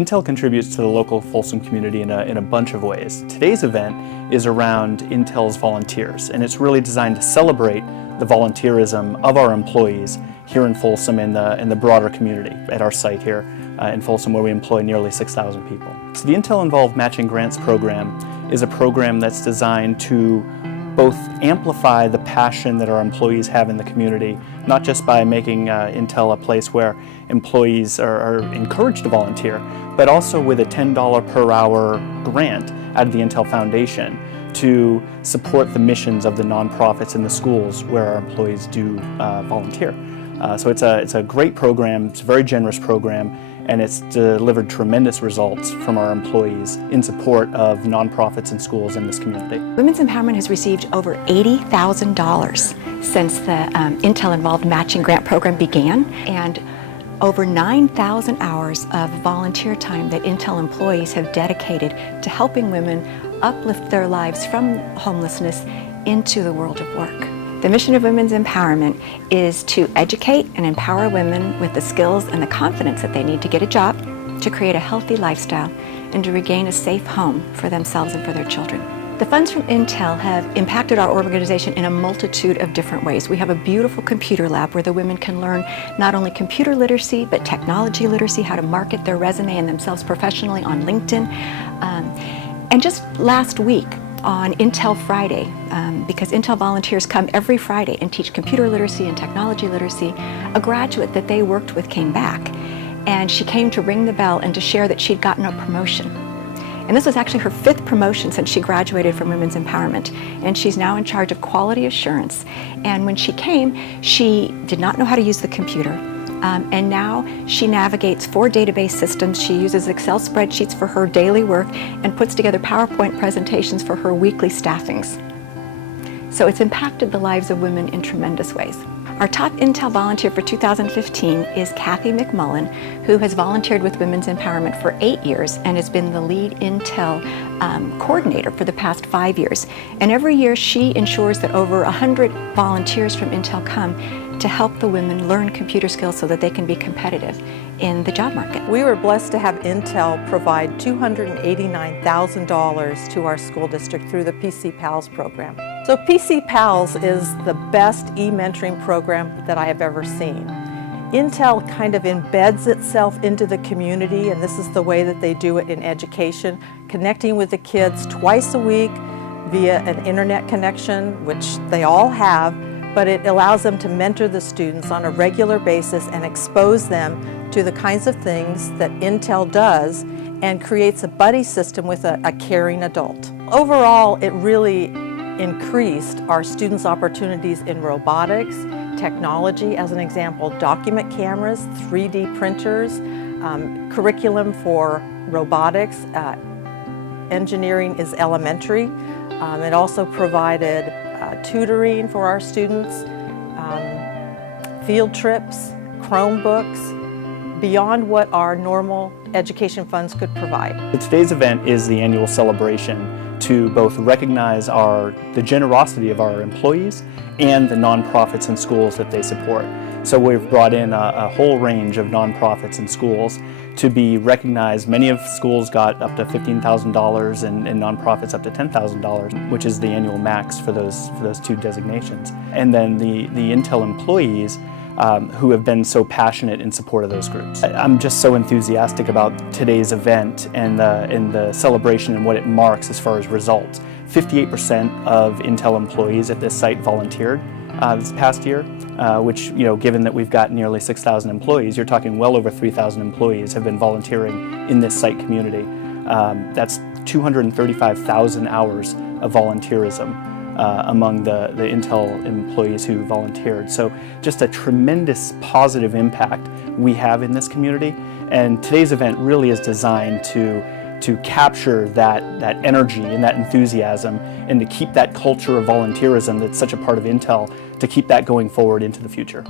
Intel contributes to the local Folsom community in a bunch of ways. Today's event is around Intel's volunteers, and it's really designed to celebrate the volunteerism of our employees here in Folsom and the broader community at our site here in Folsom, where we employ nearly 6,000 people. So the Intel Involved Matching Grants program is a program that's designed to both amplify the passion that our employees have in the community, not just by making Intel a place where employees are encouraged to volunteer, but also with a $10 per hour grant out of the Intel Foundation to support the missions of the nonprofits in the schools where our employees do volunteer. So it's a great program, it's a very generous program, and it's delivered tremendous results from our employees in support of nonprofits and schools in this community. Women's Empowerment has received over $80,000 since the Intel Involved Matching Grant Program began, and over 9,000 hours of volunteer time that Intel employees have dedicated to helping women uplift their lives from homelessness into the world of work. The mission of Women's Empowerment is to educate and empower women with the skills and the confidence that they need to get a job, to create a healthy lifestyle, and to regain a safe home for themselves and for their children. The funds from Intel have impacted our organization in a multitude of different ways. We have a beautiful computer lab where the women can learn not only computer literacy, but technology literacy, how to market their resume and themselves professionally on LinkedIn. And just last week, on Intel Friday, because Intel volunteers come every Friday and teach computer literacy and technology literacy, a graduate that they worked with came back, and she came to ring the bell and to share that she'd gotten a promotion. And this was actually her 5th promotion since she graduated from Women's Empowerment, and she's now in charge of quality assurance. And when she came, she did not know how to use the computer. And now she navigates 4 database systems. She uses Excel spreadsheets for her daily work and puts together PowerPoint presentations for her weekly staffings. So it's impacted the lives of women in tremendous ways. Our top Intel volunteer for 2015 is Kathy McMullen, who has volunteered with Women's Empowerment for 8 years and has been the lead Intel coordinator for the past 5 years. And every year she ensures that over 100 volunteers from Intel come to help the women learn computer skills so that they can be competitive in the job market. We were blessed to have Intel provide $289,000 to our school district through the PC PALS program. So PC PALS is the best e-mentoring program that I have ever seen. Intel kind of embeds itself into the community, and this is the way that they do it in education, connecting with the kids twice a week via an internet connection, which they all have, but it allows them to mentor the students on a regular basis and expose them to the kinds of things that Intel does and creates a buddy system with a caring adult. Overall, it really increased our students' opportunities in robotics, technology, as an example, document cameras, 3D printers, curriculum for robotics. Engineering is elementary. It also provided tutoring for our students, field trips, Chromebooks, beyond what our normal education funds could provide. Today's event is the annual celebration to both recognize the generosity of our employees and the nonprofits and schools that they support. So we've brought in a whole range of nonprofits and schools to be recognized. Many of schools got up to $15,000 and nonprofits up to $10,000, which is the annual max for those 2 designations. And then the Intel employees who have been so passionate in support of those groups. I'm just so enthusiastic about today's event and the celebration and what it marks as far as results. 58% of Intel employees at this site volunteered this past year, which, given that we've got nearly 6,000 employees, you're talking well over 3,000 employees have been volunteering in this site community. That's 235,000 hours of volunteerism among the Intel employees who volunteered. So just a tremendous positive impact we have in this community. And today's event really is designed to capture that energy and that enthusiasm and to keep that culture of volunteerism that's such a part of Intel, to keep that going forward into the future.